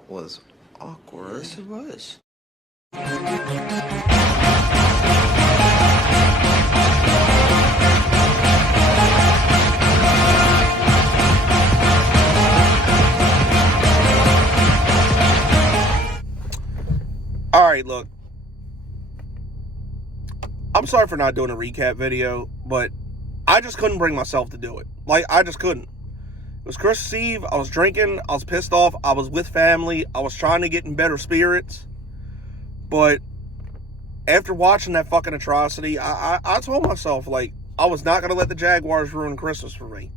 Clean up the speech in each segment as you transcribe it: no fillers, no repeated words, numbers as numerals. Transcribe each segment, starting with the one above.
That was awkward. Yes, it was. All right, look. I'm sorry for not doing a recap video, but I just couldn't bring myself to do it. Like, I just couldn't. It was Christmas Eve. I was drinking. I was pissed off. I was with family. I was trying to get in better spirits. But after watching that fucking atrocity, I told myself, like, I was not going to let the Jaguars ruin Christmas for me.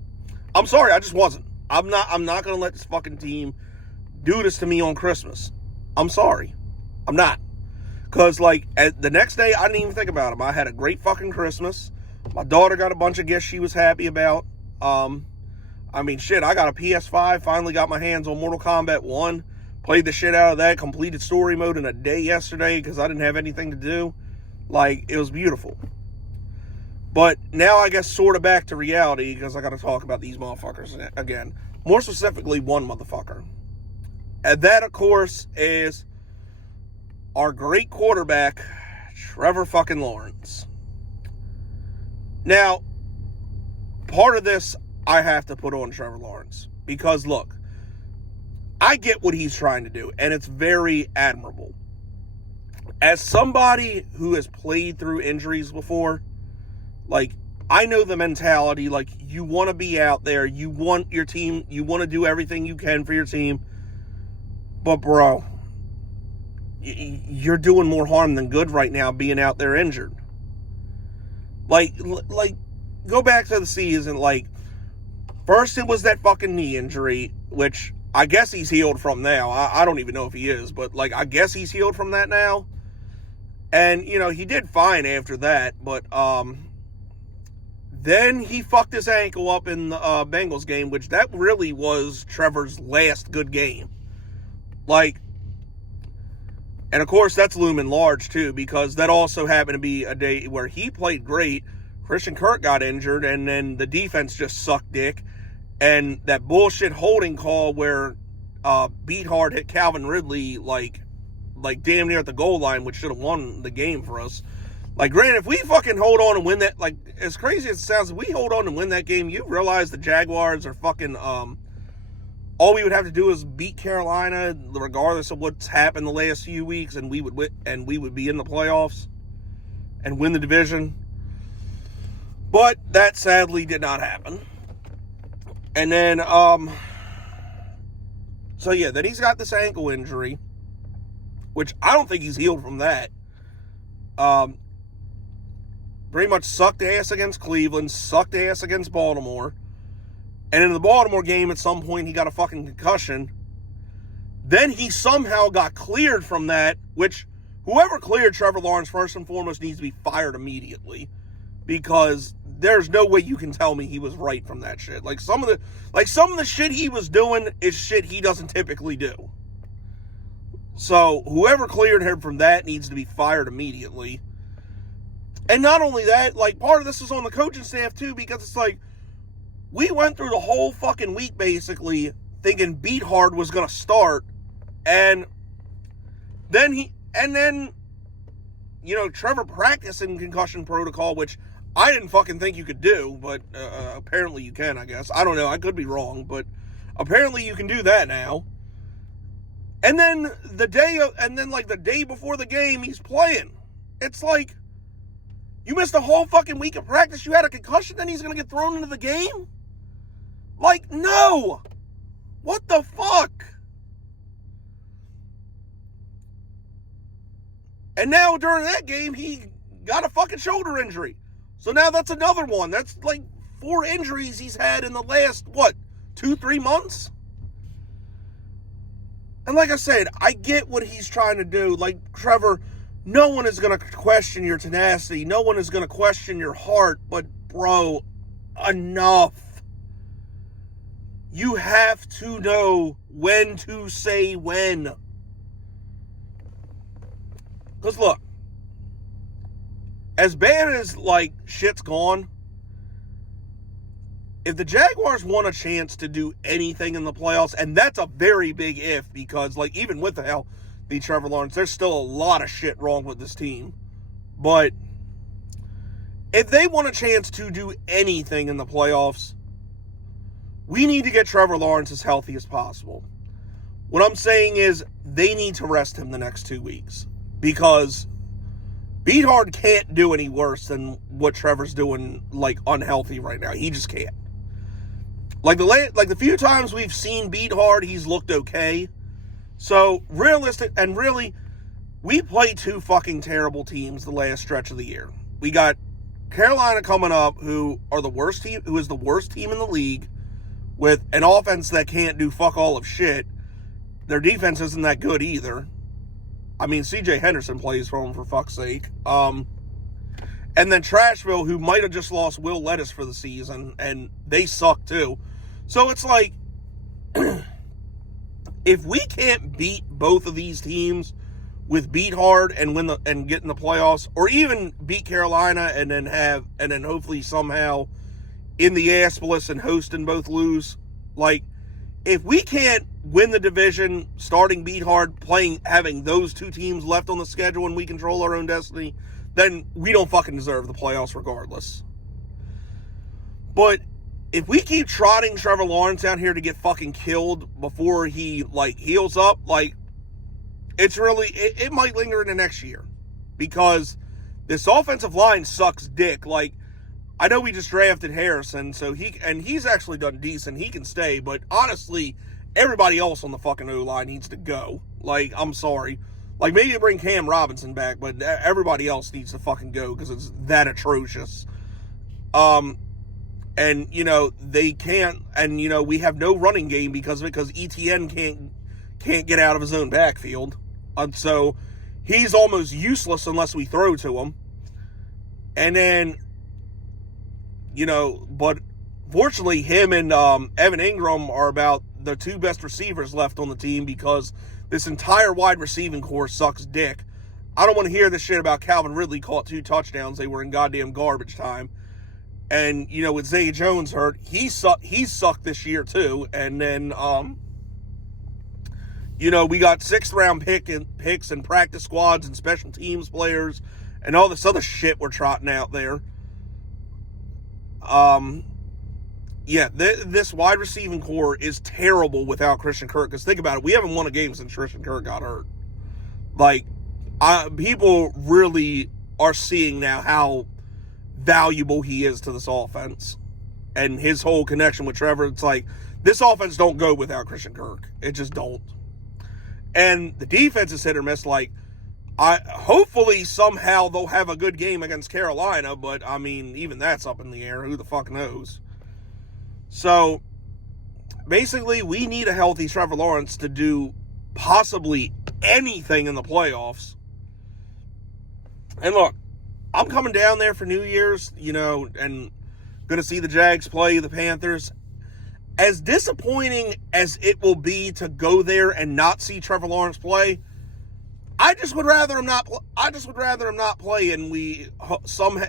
I'm sorry. I just wasn't. I'm not going to let this fucking team do this to me on Christmas. I'm sorry. I'm not. Because, like, the next day, I didn't even think about them. I had a great fucking Christmas. My daughter got a bunch of gifts she was happy about. I mean, shit, I got a PS5. Finally got my hands on Mortal Kombat 1. Played the shit out of that. Completed story mode in a day yesterday because I didn't have anything to do. Like, it was beautiful. But now I guess sort of back to reality because I got to talk about these motherfuckers again. More specifically, one motherfucker. And that, of course, is our great quarterback, Trevor fucking Lawerence. Now, part of this I have to put on Trevor Lawerence. Because, look, I get what he's trying to do, and it's very admirable. As somebody who has played through injuries before, like, I know the mentality, like, you want to be out there, you want your team, you want to do everything you can for your team, but, bro, you're doing more harm than good right now being out there injured. Like, go back to the season, like, first it was that fucking knee injury, which I guess he's healed from now. I don't even know if he is, but, like, I guess he's healed from that now. And, you know, he did fine after that, but, then he fucked his ankle up in the Bengals game, which that really was Trevor's last good game. Like, and of course that's looming large too, because that also happened to be a day where he played great. Christian Kirk got injured, and then the defense just sucked dick. And that bullshit holding call where Beathard hit Calvin Ridley like damn near at the goal line, which should have won the game for us. Like, granted, if we fucking hold on and win that, like, as crazy as it sounds, if we hold on and win that game, you realize the Jaguars are fucking, all we would have to do is beat Carolina, regardless of what's happened the last few weeks, and we would be in the playoffs and win the division. But that sadly did not happen. And then, so yeah, then he's got this ankle injury, which I don't think he's healed from that. Pretty much sucked ass against Cleveland, sucked ass against Baltimore. And in the Baltimore game, at some point, he got a fucking concussion. Then he somehow got cleared from that, which whoever cleared Trevor Lawerence, first and foremost, needs to be fired immediately. Because there's no way you can tell me he was right from that shit. Like, some of the shit he was doing is shit he doesn't typically do. So, whoever cleared him from that needs to be fired immediately. And not only that, like, part of this is on the coaching staff, too, because it's like, we went through the whole fucking week, basically, thinking Beathard was going to start, and then, you know, Trevor practiced in concussion protocol, which I didn't fucking think you could do, but apparently you can, I guess. I don't know, I could be wrong, but apparently you can do that now. And then the day before the game, he's playing. It's like, you missed a whole fucking week of practice, you had a concussion, then he's going to get thrown into the game? Like, no! What the fuck? And now during that game, he got a fucking shoulder injury. So now that's another one. That's like 4 injuries he's had in the last, 2-3 months? And like I said, I get what he's trying to do. Like, Trevor, no one is going to question your tenacity. No one is going to question your heart. But, bro, enough. You have to know when to say when. Because, look, as bad as, like, shit's gone, if the Jaguars want a chance to do anything in the playoffs, and that's a very big if, because, like, even with the Trevor Lawerence, there's still a lot of shit wrong with this team. But if they want a chance to do anything in the playoffs, we need to get Trevor Lawerence as healthy as possible. What I'm saying is they need to rest him the next 2 weeks, because Beathard can't do any worse than what Trevor's doing, like, unhealthy right now. He just can't. Like the few times we've seen Beathard, he's looked okay. So, really, we play two fucking terrible teams the last stretch of the year. We got Carolina coming up, who is the worst team in the league, with an offense that can't do fuck all of shit. Their defense isn't that good either. I mean, C.J. Henderson plays for them, for fuck's sake. And then Trashville, who might have just lost Will Levis for the season, and they suck too. So it's like, if we can't beat both of these teams with Beathard and get in the playoffs, or even beat Carolina and then hopefully somehow in the Aspolis and host and both lose, like, if we can't win the division starting Beathard, having those two teams left on the schedule and we control our own destiny, then we don't fucking deserve the playoffs regardless. But if we keep trotting Trevor Lawerence out here to get fucking killed before he, like, heals up, like, it might linger into next year, because this offensive line sucks dick. Like, I know we just drafted Harrison, so he's actually done decent. He can stay, but honestly, everybody else on the fucking O-line needs to go. Like, I'm sorry. Like, maybe bring Cam Robinson back, but everybody else needs to fucking go because it's that atrocious. And, they can't, and, we have no running game because of it, because ETN can't get out of his own backfield. And so he's almost useless unless we throw to him. And then, but fortunately, him and Evan Ingram are about the two best receivers left on the team, because this entire wide receiving core sucks dick. I don't want to hear this shit about Calvin Ridley caught 2 touchdowns. They were in goddamn garbage time. And, with Zay Jones hurt, he sucked this year too. And then, we got 6th-round picks and practice squads and special teams players and all this other shit we're trotting out there. This wide receiving core is terrible without Christian Kirk. Because think about it, we haven't won a game since Christian Kirk got hurt. Like, people really are seeing now how valuable he is to this offense. And his whole connection with Trevor, it's like, this offense don't go without Christian Kirk. It just don't. And the defense is hit or miss. Like, hopefully somehow they'll have a good game against Carolina, but I mean, even that's up in the air. Who the fuck knows? So, basically, we need a healthy Trevor Lawerence to do possibly anything in the playoffs. And look, I'm coming down there for New Year's, and going to see the Jags play the Panthers. As disappointing as it will be to go there and not see Trevor Lawerence play, I just would rather him not play, and we bank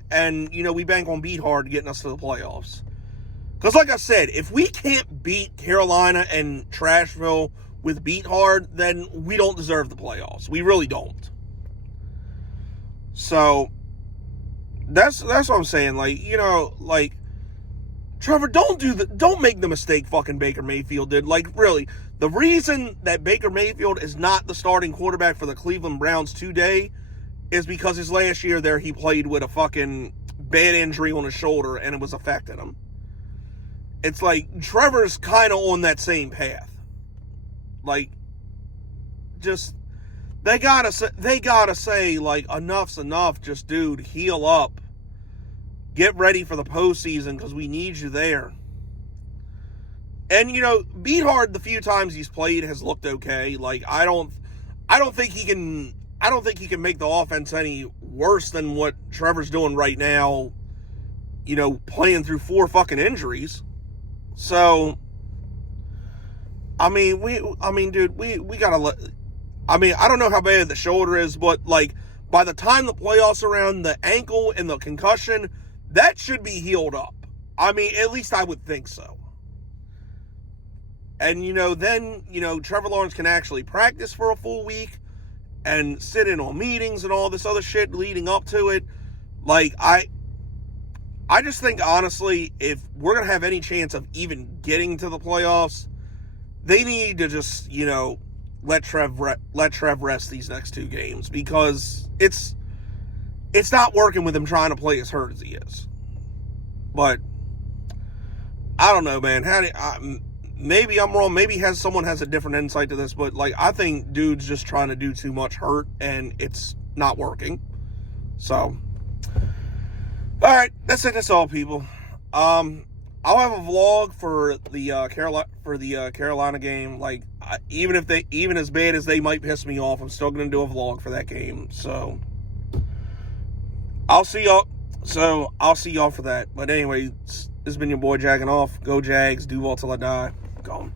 on Beathard getting us to the playoffs. Because, like I said, if we can't beat Carolina and Trashville with Beathard, then we don't deserve the playoffs. We really don't. So that's what I'm saying. Like, Trevor, don't make the mistake fucking Baker Mayfield did. Like, really, the reason that Baker Mayfield is not the starting quarterback for the Cleveland Browns today is because his last year there, he played with a fucking bad injury on his shoulder, and it was affecting him. It's like, Trevor's kind of on that same path. Like, just, they gotta say, like, enough's enough. Just, dude, heal up. Get ready for the postseason, because we need you there. And, Beathard, the few times he's played, has looked okay. Like, I don't think he can make the offense any worse than what Trevor's doing right now, playing through 4 fucking injuries. So, dude, we gotta I don't know how bad the shoulder is, but, like, by the time the playoffs are around, the ankle and the concussion, that should be healed up. I mean, at least I would think so. And, then, Trevor Lawerence can actually practice for a full week and sit in on meetings and all this other shit leading up to it. Like, I just think, honestly, if we're going to have any chance of even getting to the playoffs, they need to just, let Trev rest these next 2 games, because it's not working with him trying to play as hurt as he is. But I don't know, man. Maybe I'm wrong. Maybe someone has a different insight to this, but like, I think dude's just trying to do too much hurt, and it's not working. So, all right, that's it. That's all, people. I'll have a vlog for the Carolina game. Like, even as bad as they might piss me off, I'm still gonna do a vlog for that game. So, I'll see y'all. For that. But anyway, this has been your boy Jagging Off. Go Jags. Duval till I die. Gone.